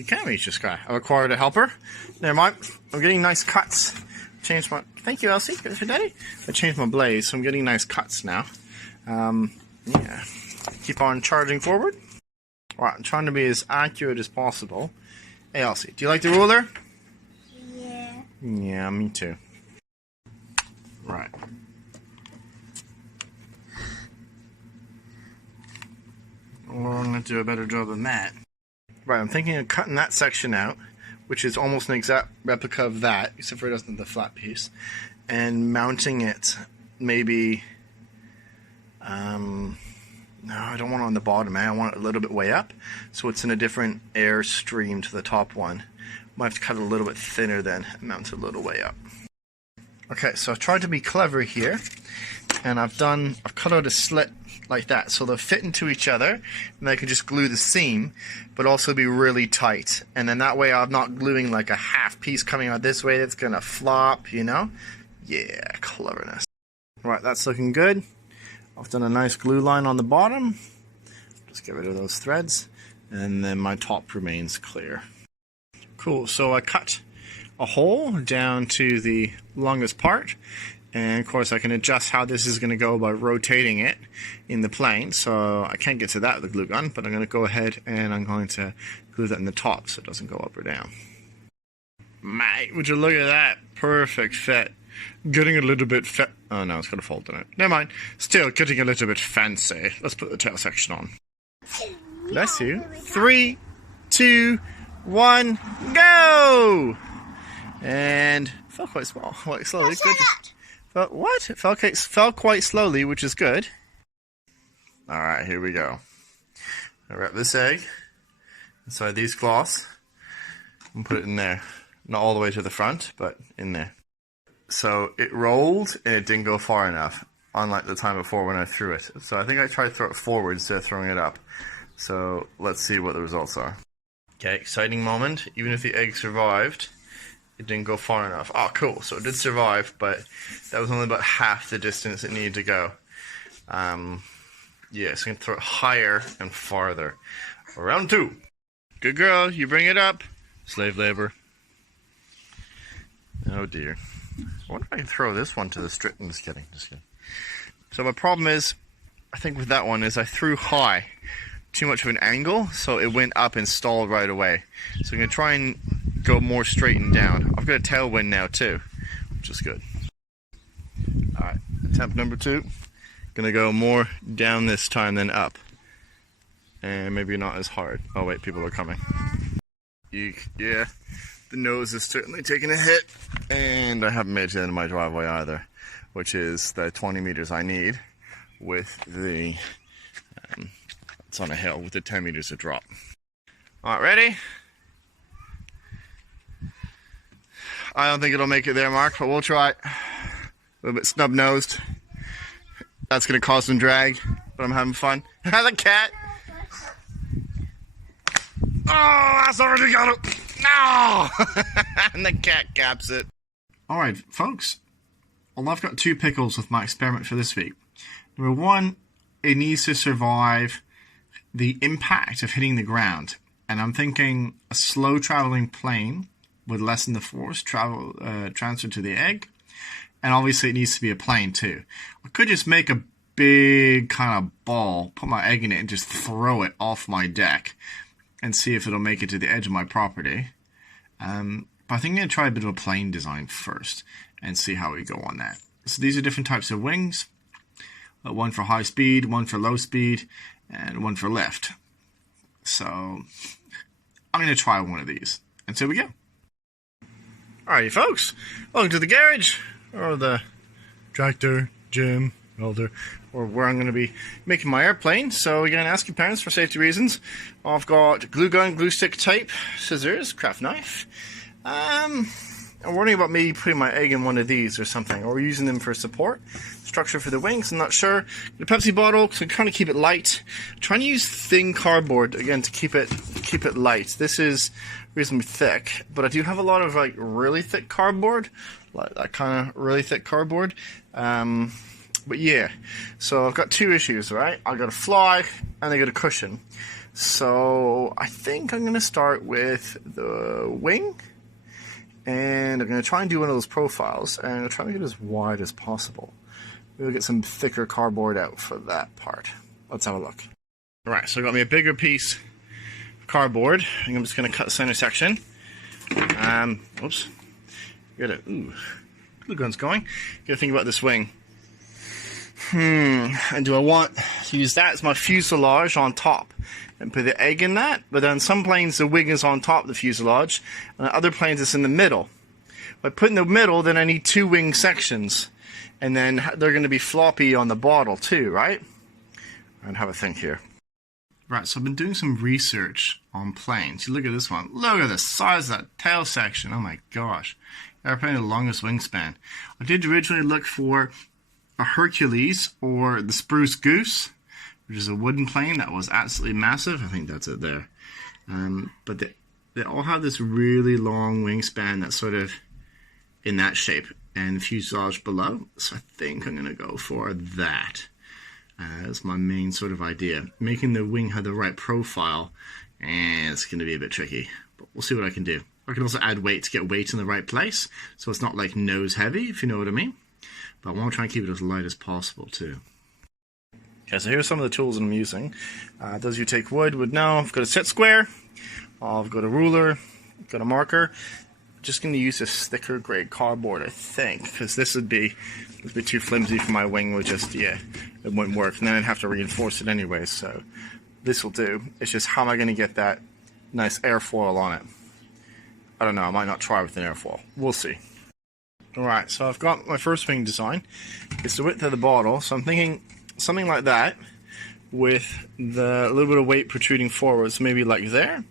You can reach the sky. I've acquired a helper. Never mind. I'm getting nice cuts. Changed my... Thank you, Elsie. Good for Daddy. I changed my blaze, so I'm getting nice cuts now. Yeah. Keep on charging forward. Alright, I'm trying to be as accurate as possible. Hey, Elsie, do you like the ruler? Yeah. Yeah, me too. Right. Well, I'm going to do a better job than that. Right, I'm thinking of cutting that section out, which is almost an exact replica of that, except for it doesn't have the flat piece, and mounting it maybe, no, I don't want it on the bottom, I want it a little bit way up, so it's in a different air stream to the top one. Might have to cut it a little bit thinner then, and mount it a little way up. Okay, so I've tried to be clever here, and I've cut out a slit like that, so they'll fit into each other, and I can just glue the seam, but also be really tight. And then that way I'm not gluing like a half piece coming out this way that's gonna flop, you know? Yeah, cleverness. Right, that's looking good. I've done a nice glue line on the bottom. Just get rid of those threads, and then my top remains clear. Cool, so I cut a hole down to the longest part, and of course I can adjust how this is going to go by rotating it in the plane. So I can't get to that with the glue gun, but I'm going to go ahead and I'm going to glue that in the top so it doesn't go up or down. Mate, would you look at that? Perfect fit. Getting a little bit oh no, it's got a fold in it. Never mind. Still getting a little bit fancy. Let's put the tail section on. Bless you. 3, 2, 1, go! And fell quite small, quite slowly. Good. What? It fell quite slowly, which is good. Alright, here we go. I wrap this egg inside these cloths and put it in there. Not all the way to the front, but in there. So it rolled and it didn't go far enough, unlike the time before when I threw it. So I think I tried to throw it forward instead of throwing it up. So let's see what the results are. Okay, exciting moment. Even if the egg survived, it didn't go far enough. Oh, cool. So it did survive, but that was only about half the distance it needed to go. Yeah, so I'm going to throw it higher and farther. Round 2. Good girl. You bring it up. Slave labor. Oh, dear. I wonder if I can throw this one to the strip. I'm just kidding. Just kidding. So my problem is, I think with that one, is I threw high. Too much of an angle, so it went up and stalled right away. So I'm going to try and go more straight and down. I've got a tailwind now too, which is good. Alright, attempt number 2. Gonna go more down this time than up. And maybe not as hard. Oh wait, people are coming. Eek, yeah, the nose is certainly taking a hit. And I haven't made it to the end of my driveway either, which is the 20 meters I need with the... it's on a hill with the 10 meters of drop. Alright, ready? I don't think it'll make it there, Mark, but we'll try. A little bit snub-nosed. That's going to cause some drag, but I'm having fun. The cat! Oh, that's already got it! No! And the cat caps it. Alright, folks. Well, I've got 2 pickles with my experiment for this week. Number 1, it needs to survive the impact of hitting the ground. And I'm thinking a slow traveling plane would lessen the force transfer to the egg. And obviously it needs to be a plane too. I could just make a big kind of ball, put my egg in it and just throw it off my deck and see if it'll make it to the edge of my property. But I think I'm going to try a bit of a plane design first and see how we go on that. So these are different types of wings. One for high speed, one for low speed, and one for lift. So I'm going to try one of these. And so we go. Alrighty, folks. Welcome to the garage, or the tractor, gym, welder, or where I'm going to be making my airplane. So again, ask your parents for safety reasons. I've got glue gun, glue stick tape, scissors, craft knife. I'm wondering about maybe putting my egg in one of these or something, or using them for support. Structure for the wings, I'm not sure. The Pepsi bottle, so kind of keep it light. I'm trying to use thin cardboard again to keep it light. This is reasonably thick, but I do have a lot of like really thick cardboard, like that kind of really thick cardboard. But yeah, so I've got 2 issues, right? I got a fly and I got a cushion. So I think I'm going to start with the wing, and I'm going to try and do one of those profiles, and I'm going to try to get it as wide as possible. We'll get some thicker cardboard out for that part. Let's have a look. Alright, so I got me a bigger piece of cardboard. I think I'm just going to cut the center section. Oops. Get it. Ooh. Glue gun's going. Gotta think about this wing. And do I want to use that as my fuselage on top and put the egg in that? But on some planes the wing is on top of the fuselage, and on other planes it's in the middle. If I put in the middle, then I need two wing sections, and then they're going to be floppy on the bottle too, right? And have a think here. Right, so I've been doing some research on planes. You look at this one. Look at the size of that tail section. Oh my gosh. Airplane with the longest wingspan. I did originally look for a Hercules or the Spruce Goose, which is a wooden plane that was absolutely massive. I think that's it there. But they all have this really long wingspan that's sort of in that shape, and the fuselage below. So I think I'm going to go for that. That's my main sort of idea. Making the wing have the right profile, and it's going to be a bit tricky, but we'll see what I can do. I can also add weight to get weight in the right place, so it's not like nose heavy, if you know what I mean. But I want to try and keep it as light as possible too. Okay, so here's some of the tools I'm using. Those you take wood would know. I've got a set square, I've got a ruler, I've got a marker. I'm just going to use this thicker grade cardboard, I think, because this would be too flimsy for my wing. Would just, yeah, it wouldn't work, and then I'd have to reinforce it anyway. So this will do. It's just how am I going to get that nice airfoil on it? I don't know. I might not try with an airfoil. We'll see. Alright, so I've got my first wing design. It's the width of the bottle, so I'm thinking something like that with the little bit of weight protruding forwards, maybe like there,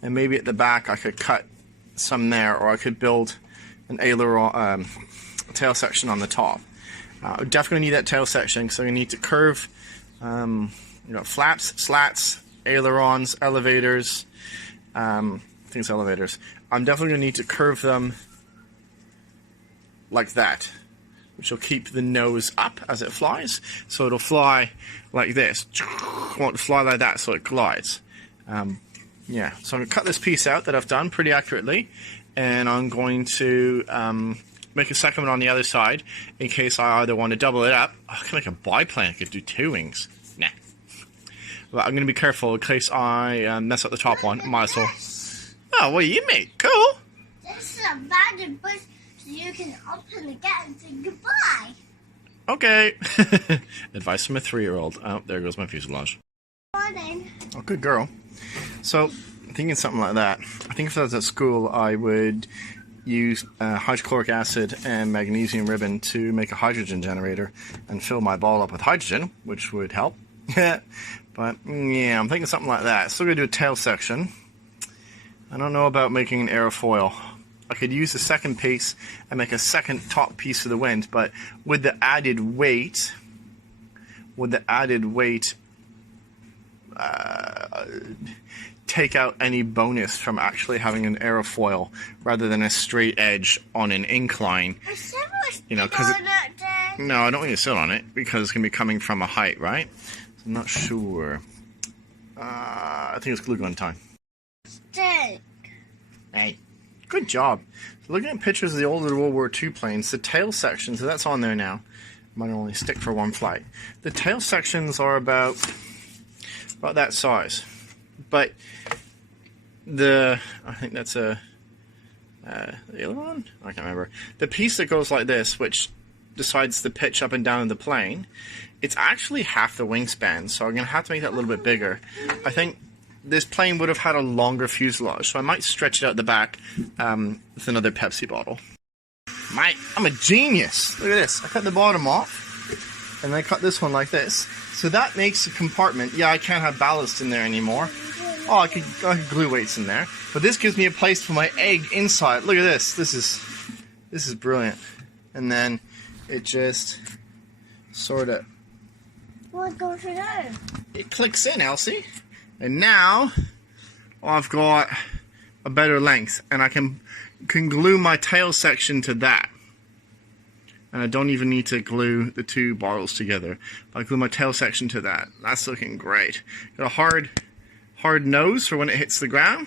and maybe at the back I could cut some there, or I could build an aileron tail section on the top. I definitely need that tail section, so I need to curve flaps, slats, ailerons, elevators, things elevators. I'm definitely going to need to curve them like that, which will keep the nose up as it flies, so it'll fly like this. I want to fly like that so it glides. Yeah, so I'm going to cut this piece out that I've done pretty accurately, and I'm going to make a second one on the other side in case I either want to double it up. I can make a biplane. I could do two wings. Nah. But I'm going to be careful in case I mess up the top one. Might as well. Oh, what do you make? Cool. This is a abandoned bush so you can open the gate and say goodbye. Okay. Advice from a 3-year-old. Oh, there goes my fuselage. Morning. Oh, good girl. So, thinking something like that. I think if I was at school, I would use hydrochloric acid and magnesium ribbon to make a hydrogen generator and fill my ball up with hydrogen, which would help. But, yeah, I'm thinking something like that. Still going to do a tail section. I don't know about making an airfoil. I could use the second piece and make a second top piece of the wind, but with the added weight, take out any bonus from actually having an airfoil rather than a straight edge on an incline. You know, because no, I don't want you to sit on it because it's going to be coming from a height, right? So I'm not sure. I think it's glue gun time. Hey, good job. So looking at pictures of the older World War II planes, the tail section, so that's on there now. Might only stick for one flight. The tail sections are about that size. But I think that's a aileron? I can't remember. The piece that goes like this, which decides the pitch up and down of the plane, it's actually half the wingspan, so I'm going to have to make that a little bit bigger. I think this plane would have had a longer fuselage, so I might stretch it out the back with another Pepsi bottle. I'm a genius! Look at this. I cut the bottom off, and I cut this one like this. So that makes a compartment. Yeah, I can't have ballast in there anymore. Oh, I could glue weights in there. But this gives me a place for my egg inside. Look at this. This is brilliant. And then it just sort of... What goes it on? It clicks in, Elsie. And now I've got a better length, and I can glue my tail section to that. And I don't even need to glue the two bottles together. I glue my tail section to that. That's looking great. Got a hard hard nose for when it hits the ground.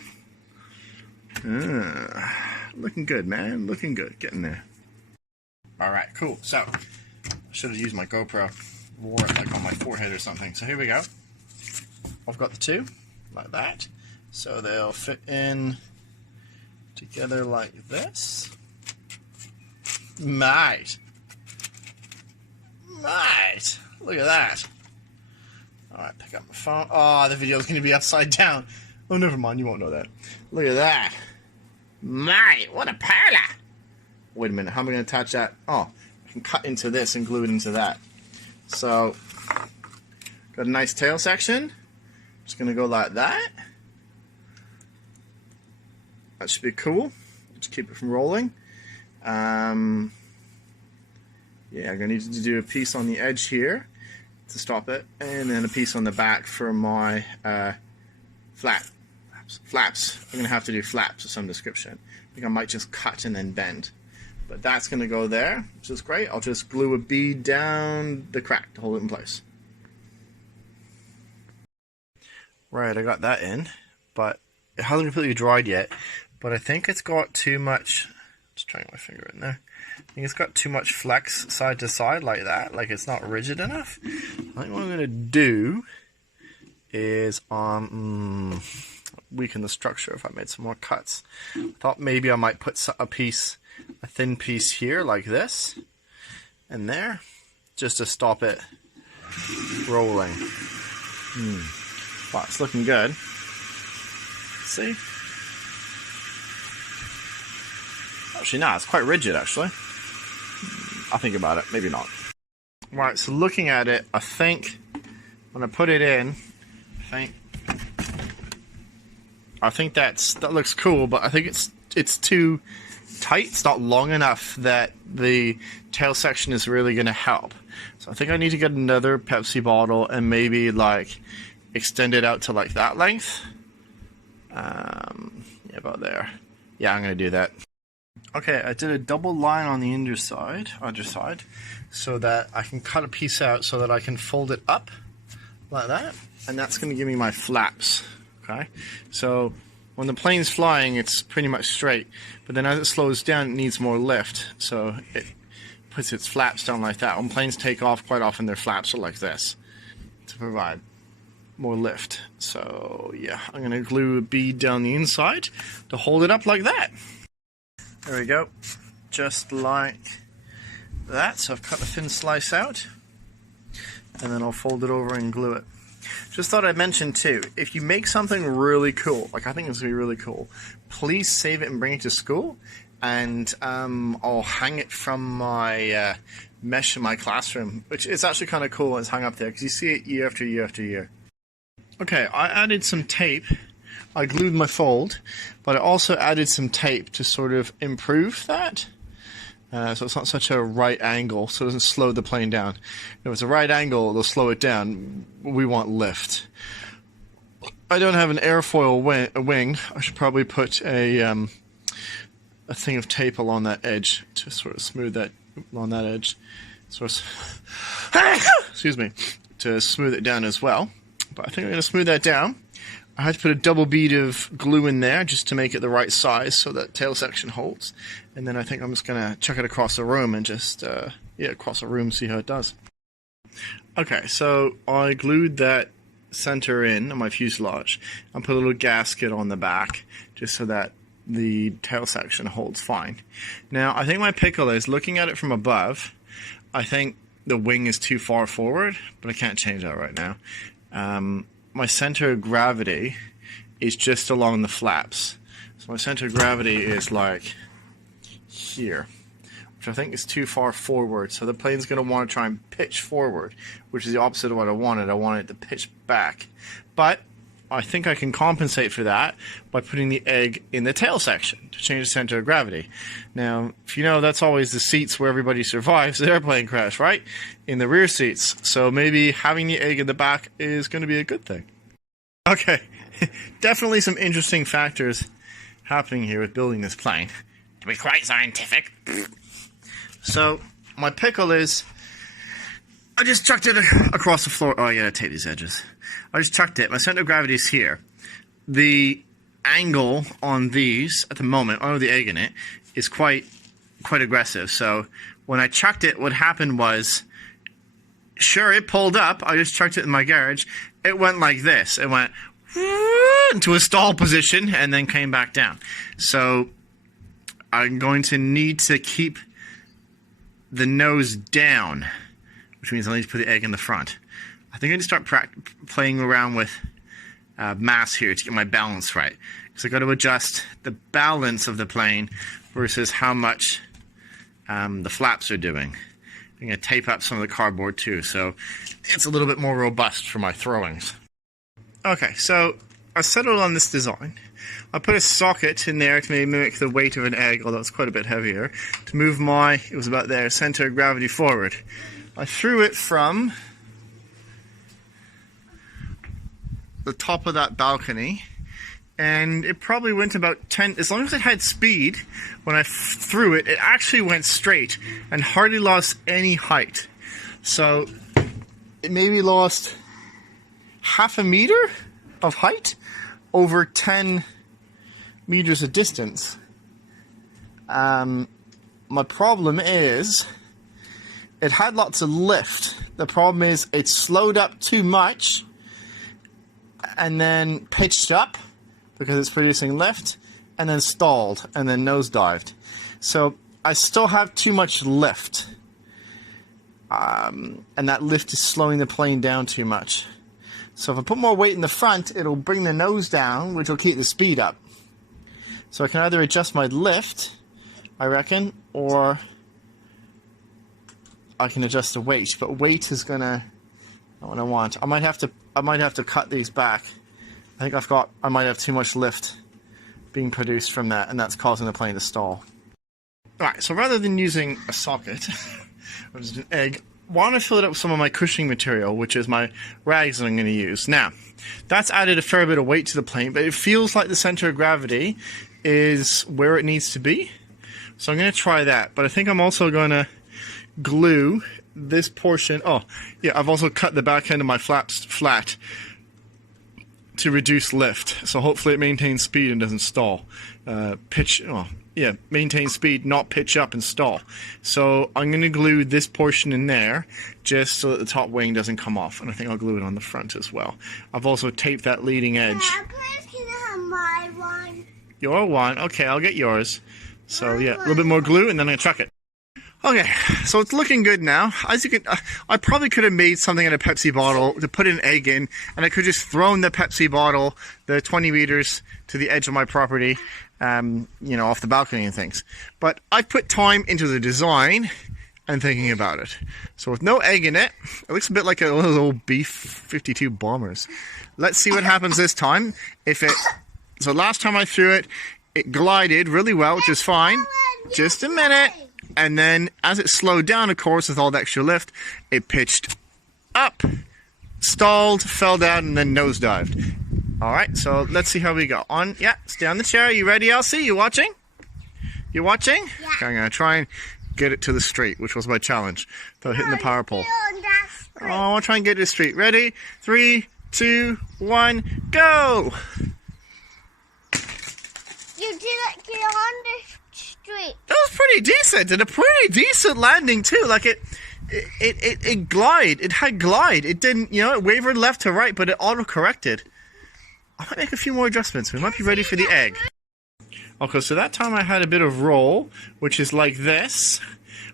Looking good, man. Looking good. Getting there. Alright, cool. So, I should have used my GoPro. Wore it like on my forehead or something. So here we go. I've got the two, like that. So they'll fit in together like this. Mate. Look at that. Alright, pick up my phone. Oh, the video's going to be upside down. Oh, never mind. You won't know that. Look at that. Mate, what a parlor. Wait a minute. How am I going to attach that? Oh, I can cut into this and glue it into that. So, got a nice tail section. Just going to go like that. That should be cool. Just keep it from rolling. Yeah, I'm going to need to do a piece on the edge here to stop it, and then a piece on the back for my flaps. I'm going to have to do flaps of some description. I think I might just cut and then bend. But that's going to go there, which is great. I'll just glue a bead down the crack to hold it in place. Right, I got that in, but it hasn't completely dried yet. But I think it's got too much, just trying my finger in there. I think it's got too much flex side to side like that, like it's not rigid enough. I think what I'm going to do is weaken the structure if I made some more cuts. I thought maybe I might put a thin piece here like this and there, just to stop it rolling. Wow, it's looking good. See? Actually, no, it's quite rigid, actually. I'll think about it. Maybe not. Right, so looking at it, I think when I put it in, I think that looks cool, but I think it's too tight. It's not long enough that the tail section is really going to help. So I think I need to get another Pepsi bottle and maybe like extend it out to like that length. Yeah, about there. Yeah, I'm going to do that. Okay, I did a double line on the underside, so that I can cut a piece out so that I can fold it up like that, and that's going to give me my flaps. Okay, so when the plane's flying, it's pretty much straight, but then as it slows down, it needs more lift, so it puts its flaps down like that. When planes take off, quite often their flaps are like this to provide more lift. So yeah, I'm going to glue a bead down the inside to hold it up like that. There we go, just like that. So I've cut a thin slice out, and then I'll fold it over and glue it. Just thought I'd mention too, if you make something really cool, like I think it's going to be really cool, please save it and bring it to school, and I'll hang it from my mesh in my classroom, which is actually kind of cool when it's hung up there, because you see it year after year after year. Okay, I added some tape. I glued my fold, but I also added some tape to sort of improve that. So it's not such a right angle, so it doesn't slow the plane down. If it's a right angle, it'll slow it down. We want lift. I don't have an airfoil wing. I should probably put a thing of tape along that edge to sort of smooth that on that edge. Sort of, excuse me, to smooth it down as well. But I think I'm going to smooth that down. I had to put a double bead of glue in there just to make it the right size so that tail section holds. And then I think I'm just going to chuck it across the room and just, across the room, see how it does. Okay, so I glued that center in on my fuselage and put a little gasket on the back just so that the tail section holds fine. Now, I think my pickle is, looking at it from above, I think the wing is too far forward, but I can't change that right now. My center of gravity is just along the flaps. So my center of gravity is like here, which I think is too far forward. So the plane's going to want to try and pitch forward, which is the opposite of what I wanted. I wanted it to pitch back. But I think I can compensate for that by putting the egg in the tail section to change the center of gravity. Now, if you know, that's always the seats where everybody survives the airplane crash, right? In the rear seats. So maybe having the egg in the back is going to be a good thing. Okay, definitely some interesting factors happening here with building this plane. To be quite scientific. So, my pickle is, I just chucked it across the floor. Oh, I gotta tape these edges. I just chucked it. My center of gravity is here. the angle on these at the moment, with the egg in it, is quite aggressive. So when I chucked it, what happened was, sure, it pulled up. I just chucked it in my garage. It went like this. It went into a stall position and then came back down. So I'm going to need to keep the nose down, which means I'll need to put the egg in the front. I think I need to start playing around with mass here to get my balance right. Because I've got to adjust the balance of the plane versus how much the flaps are doing. I'm going to tape up some of the cardboard too, so it's a little bit more robust for my throwings. Okay, so I settled on this design. I put a socket in there to maybe mimic the weight of an egg, although it's quite a bit heavier, to move it was about there, center of gravity forward. I threw it from the top of that balcony, and it probably went about 10, as long as it had speed, when I threw it, it actually went straight and hardly lost any height. So it maybe lost half a meter of height over 10 meters of distance. My problem is it had lots of lift. The problem is it slowed up too much and then pitched up because it's producing lift, and then stalled, and then nosedived. So I still have too much lift, and that lift is slowing the plane down too much. So if I put more weight in the front, it'll bring the nose down, which will keep the speed up. So I can either adjust my lift, I reckon, or I can adjust the weight. But weight is not what I want. I might have to cut these back. I think I might have too much lift being produced from that, and that's causing the plane to stall. Alright, so rather than using a socket, or just an egg, I want to fill it up with some of my cushioning material, which is my rags that I'm going to use. Now, that's added a fair bit of weight to the plane, but it feels like the center of gravity is where it needs to be. So I'm going to try that, but I think I'm also going to glue this portion. Oh, yeah, I've also cut the back end of my flaps flat to reduce lift, so hopefully it maintains speed and doesn't stall. Maintain speed, not pitch up and stall. So I'm going to glue this portion in there just so that the top wing doesn't come off, and I think I'll glue it on the front as well. I've also taped that leading edge. Please, can I have my one? Your one? Okay, I'll get yours. So yeah, a little bit more glue and then I'm going to chuck it. Okay, so it's looking good now. As you can, I probably could have made something in a Pepsi bottle to put an egg in, and I could have just thrown the Pepsi bottle, the 20 meters to the edge of my property, off the balcony and things. But I put time into the design and thinking about it. So with no egg in it, it looks a bit like one of those old B-52 bombers. Let's see what happens this time. So last time I threw it, it glided really well, which is fine. Just a minute. And then, as it slowed down, of course, with all the extra lift, it pitched up, stalled, fell down, and then nosedived. Alright, so let's see how we go. Stay on the chair. You ready, Elsie? You watching? You watching? Yeah. Okay, I'm going to try and get it to the street, which was my challenge, without hitting the power pole. Oh, I want to try and get it to the street. Ready? 3, 2, 1, go! You didn't get on the street. That was pretty decent, and a pretty decent landing too. Like it glide. It had glide. It didn't, it wavered left to right, but it auto-corrected. I might make a few more adjustments. We might be ready for the egg. Okay, so that time I had a bit of roll, which is like this,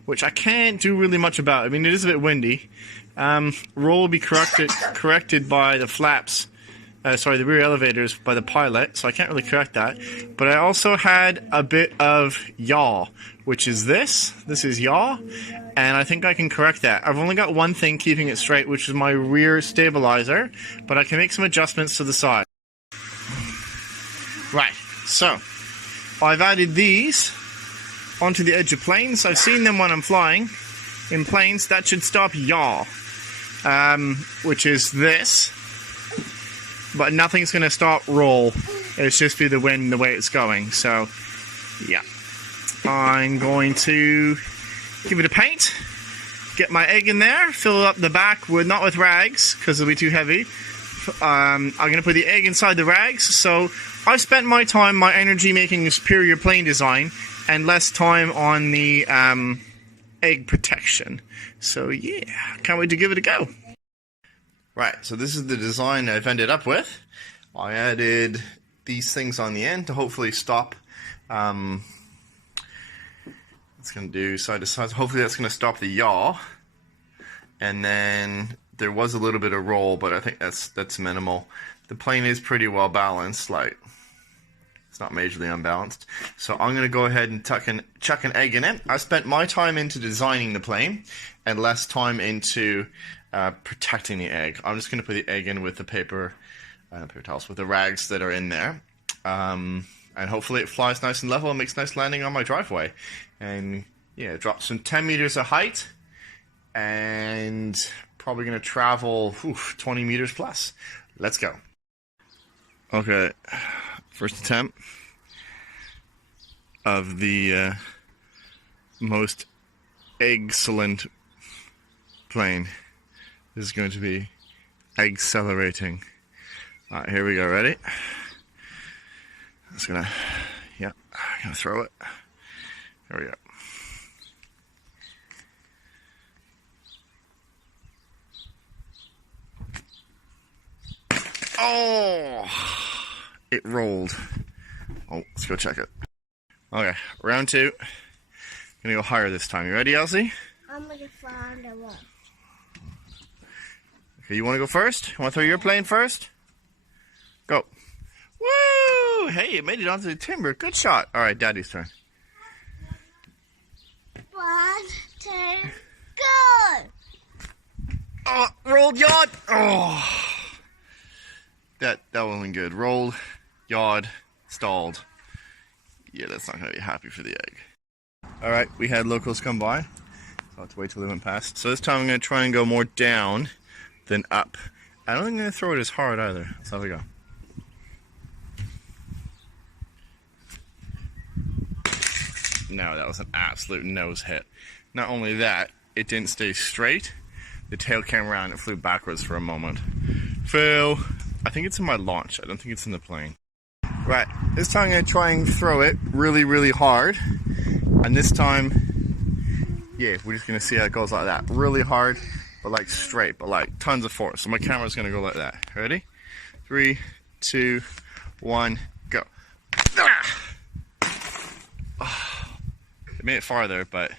which I can't do really much about. I mean, it is a bit windy. Roll will be corrected by the flaps. The rear elevators by the pilot, so I can't really correct that. But I also had a bit of yaw, which is this. This is yaw, and I think I can correct that. I've only got one thing keeping it straight, which is my rear stabilizer, but I can make some adjustments to the side. Right, so I've added these onto the edge of planes. I've seen them when I'm flying in planes. That should stop yaw, which is this. But nothing's going to stop roll. It's just be the wind the way it's going. So, yeah. I'm going to give it a paint. Get my egg in there. Fill up the back not with rags, because it'll be too heavy. I'm going to put the egg inside the rags. So I've spent my time, my energy making a superior plane design and less time on the egg protection. So yeah, can't wait to give it a go. Right, so this is the design I've ended up with. I added these things on the end to hopefully stop. It's going to do side to side. Hopefully that's going to stop the yaw. And then there was a little bit of roll, but I think that's minimal. The plane is pretty well balanced, like it's not majorly unbalanced. So I'm going to go ahead and chuck an egg in it. I spent my time into designing the plane and less time into protecting the egg. I'm just going to put the egg in with the paper towels, with the rags that are in there. And hopefully it flies nice and level and makes a nice landing on my driveway. And yeah, it drops from 10 meters of height and probably going to travel 20 meters plus. Let's go. Okay, first attempt of the most excellent plane. This is going to be accelerating. Alright, here we go. Ready? I'm gonna throw it. There we go. Oh, it rolled. Oh, let's go check it. Okay, round two. Gonna go higher this time. You ready, Elsie? I'm gonna find a one. Okay, you want to go first? You want to throw your plane first? Go. Woo! Hey, it made it onto the timber. Good shot. All right, Daddy's turn. 1, 2, go! Oh, rolled yacht. Oh, that wasn't good. Rolled, yawed, stalled. Yeah, that's not gonna be happy for the egg. All right, we had locals come by, so I'll have to wait till they went past. So this time I'm gonna try and go more down than up. I don't think I'm gonna throw it as hard either. Let's have a go. No, that was an absolute nose hit. Not only that, it didn't stay straight. The tail came around and flew backwards for a moment. Fail. I think it's in my launch. I don't think it's in the plane. Right, this time I'm going to try and throw it really, really hard. And this time, yeah, we're just going to see how it goes like that. Really hard, but like straight, but like tons of force. So my camera's going to go like that. Ready? 3, 2, 1, go. Ah! It made it farther, but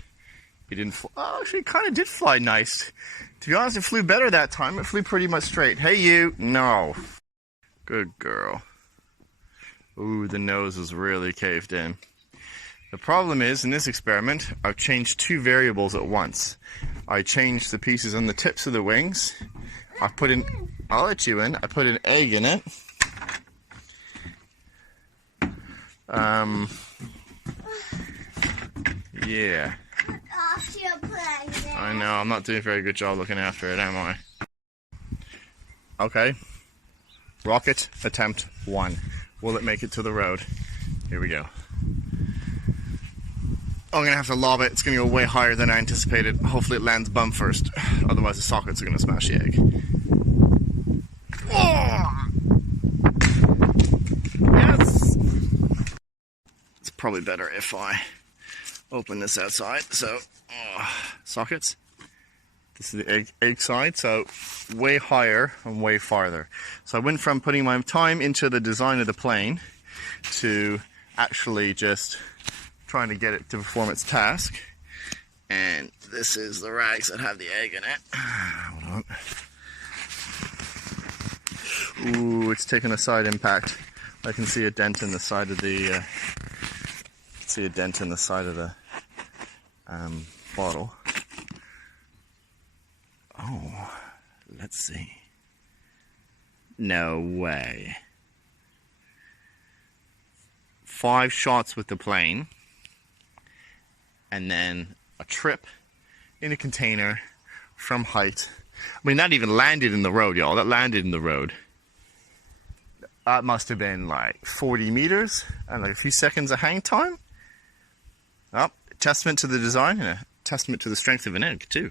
it didn't fly. Oh, actually, it kind of did fly nice. To be honest, it flew better that time. It flew pretty much straight. Hey, you. No. Good girl. Ooh, the nose is really caved in. The problem is, in this experiment, I've changed two variables at once. I changed the pieces on the tips of the wings. I'll let you in. I put an egg in it. Yeah. After your plane. I know, I'm not doing a very good job looking after it, am I? Okay. Rocket attempt 1. Will it make it to the road? Here we go. I'm going to have to lob it. It's going to go way higher than I anticipated. Hopefully it lands bum first. Otherwise the sockets are going to smash the egg. Oh! Yes! It's probably better if I open this outside. So, sockets. This is the egg side, so way higher and way farther. So I went from putting my time into the design of the plane to actually just trying to get it to perform its task. And this is the rags that have the egg in it. Hold on. Ooh, it's taken a side impact. I can see a dent in the side of the bottle. Oh, let's see. No way. 5 shots with the plane, and then a trip in a container from height. I mean, that even landed in the road, y'all. That landed in the road. That must have been like 40 meters and like a few seconds of hang time. Well, testament to the design and a testament to the strength of an egg, too.